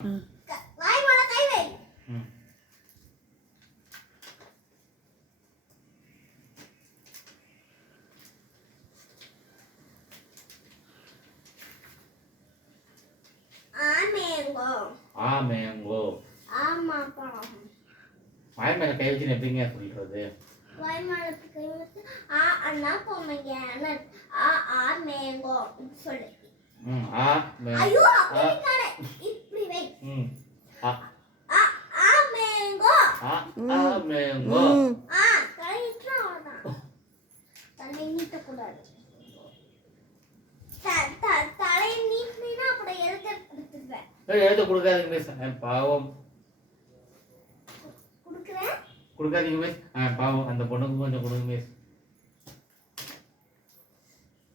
க- மேல கை ஆ மேங்கோ. வாய் மேலே கை வச்சு எப்படிங்க சொல்றது? வாய் மேல கை வச்சு ஆ அண்ணா பொம்மைங்க ஆ ஆ மேங்கோ சொல்லு ம் ஆ. மேங்கோ ஐயோ அப்படி கடை இப்படி வை ம் ஆ ஆ ஆ மேங்கோ ஆ ஆ மேங்கோ ஆ கரெக்டா அவ்வளவுதான் தலை நீட்டக்கூடாது த- த- தலை நீட்டினா அப்புறம் எழுத கொடுத்துருவேன் ஏய், எழுத கொடுக்காதீங்க மிஸ் பாவம் கொடுக்குறேன் கொடுக்காதீங்க மிஸ் ஆ பாவம் அந்த பொண்ணுக்கு கொஞ்சம் கொடுங்க மிஸ்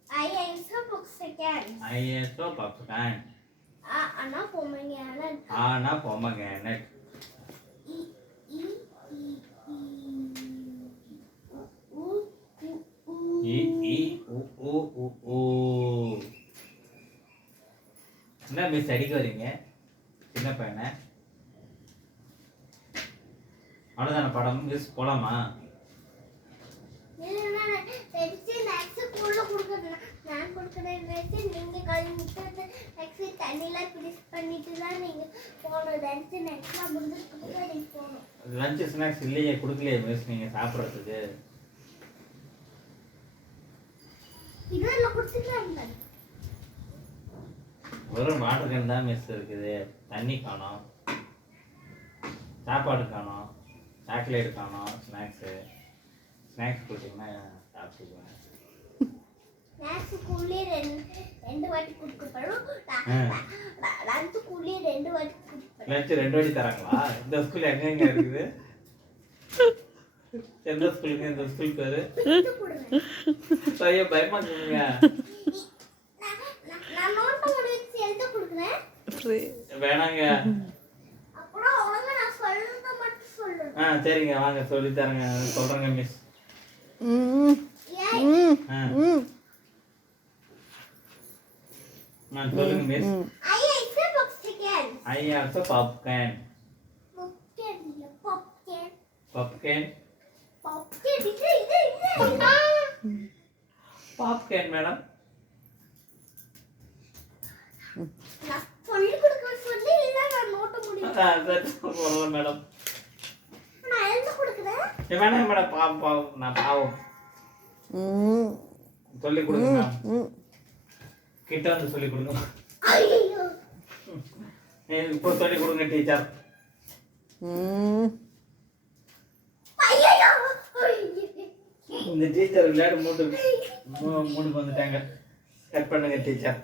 ஐ ஐசோ புக் செகண்ட் ஐஎஸ்ஓ பப்கான் ஆ அண்ணா பொம்மைங்க ஆனா பொம்மகேனட் இ என்ன மிஸ் அடிக்க வரீங்க? சின்ன பையனை. அவ்வளோதான படம்? மிஸ் போலாமா? கொடுக்குறேன் நான் கொடுக்குறேன் நீங்கள் தண்ணிலாம் ஃபினிஷ் பண்ணிட்டு தான் நீங்கள் போகணும் லஞ்சு நெக்ஸ்ட்லாம் முடிஞ்சதுக்கு நீங்கள் போகணும். லஞ்ச் ஸ்நாக்ஸ் இல்லையே கொடுக்கலையே மிஸ் நீங்கள் சாப்பிட்றதுக்கு. இதில் வெறும் வாட்டர் கேன் தான் மிஸ் இருக்குது. தண்ணி காணோம். சாப்பாடு காணோம். சாக்லேட் காணோம். ஸ்நாக்ஸு ஸ்நாக்ஸ் கொடுத்தீங்கன்னா சாப்பிட்டுக்குவேன் ஸ்நாக்ஸுக்குள்ளே ரெண்டு ரெண்டு வாட்டி கொடுக்கப்படும். லஞ்சுக்குள்ளே ரெண்டு வாட்டி லஞ்ச் ரெண்டு வாட்டி தராங்களா? இந்த ஸ்கூல் எங்கெங்க இருக்குது? எந்த ஸ்கூலுங்க இந்த ஸ்கூல் பேரு? ஐயோ பயமா இருக்குங்க வேணாங்க. ஆ சரிங்க. வாங்க சொல்லி தரேங்க சொல்றேங்க மிஸ் ஆ ஆ சொல்லுங்க miss I box chicken I also popcorn popcorn popcorn popcorn popcorn இது இது இது பாப்கார்ன் மேடம் சொல்லி கொடுக்க சொல்லி இல்ல நான் நோட்ட முடியும் ஆ சரி சொல்லலாம் மேடம் நான் எழுத கொடுக்குறேன் ஏ, வேணாம் மேடம் பாவம் பாவம். நான் பாவம். சொல்லி கொடுங்க கிட்ட வந்து சொல்லி கொடுங்க. இப்போ சொல்லி கொடுங்க டீச்சர் ஐயோ இந்த டீச்சர் விளையாடு மூட்டு மூ- மூணுக்கு வந்துட்டாங்க. கட் பண்ணுங்க டீச்சர்